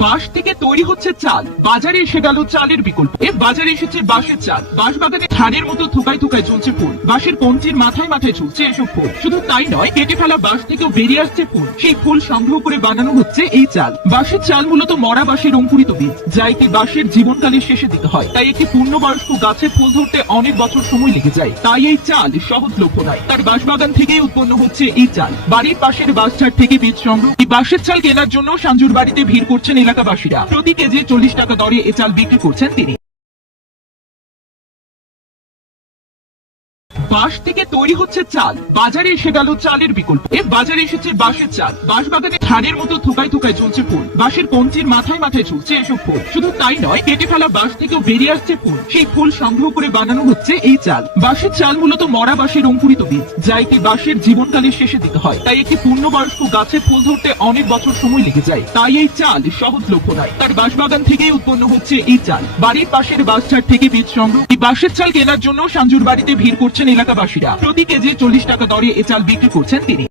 বাঁশ থেকে তৈরি হচ্ছে চাল। বাজারে এসে গেল চালের বিকল্প। এ বাজারে এসেছে বাঁশের চাল। বাঁশ বাগানে ধানের মতো থোকায় থোকায় ঝুলছে ফুল। বাঁশের কঞ্চির মাথায় মাথায় ঝুলছে এসব ফুল। শুধু তাই নয়, কেটে ফেলা বাঁশ থেকেও বেরিয়ে আসছে ফুল। সেই ফুল সংগ্রহ করে বানানো হচ্ছে এই চাল। বাঁশের চাল মূলত মরা বাঁশের অঙ্কুরিত বীজ, যা একটি বাঁশের জীবনকালের শেষে দিতে হয়। তাই একটি পূর্ণবয়স্ক গাছে ফুল ধরতে অনেক বছর সময় লেগে যায়। তাই এই চাল সহজলভ্য নয়। তার বাঁশবাগান থেকেই উৎপন্ন হচ্ছে এই চাল। বাড়ির পাশের বাঁশঝাড় থেকে বীজ সংগ্রহ। এই বাঁশের চাল কেনার জন্য সাঞ্জুর বাড়িতে ভিড় করছেন এলাকাবাসীরা। প্রতি কেজি চল্লিশ টাকা দরে এ চাল বিক্রি করছেন তিনি। বাঁশ থেকে তৈরি হচ্ছে চাল। বাজারে এসে গেল চালের বিকল্প। এ বাজারে এসেছে বাঁশের চাল। বাঁশ বাগানে ধানের মতো থোকায় থোকায় ঝুলছে ফুল। বাঁশের কঞ্চির মাথায় মাথায় ঝুলছে এসব ফুল। শুধু তাই নয়, কেটে ফেলা বাঁশ থেকেও বেরিয়ে আসছে ফুল। সেই ফুল সংগ্রহ করে বানানো হচ্ছে এই চাল। বাঁশের চাল মূলত মরা বাঁশের অঙ্কুরিত বীজ, যা একটি বাঁশের জীবনকালের শেষে দিতে হয়। তাই একটি পূর্ণবয়স্ক গাছে ফুল ধরতে অনেক বছর সময় লেগে যায়। তাই এই চাল সহজলভ্য নয়। তার বাঁশবাগান থেকেই উৎপন্ন হচ্ছে এই চাল। বাড়ির পাশের বাঁশঝাড় থেকে বীজ সংগ্রহ। এই বাঁশের চাল কেনার জন্য সাঞ্জুর বাড়িতে ভিড় করছেন এলাকাবাসীরা। প্রতি কেজি চল্লিশ টাকা দরে এ চাল বিক্রি করছেন তিনি।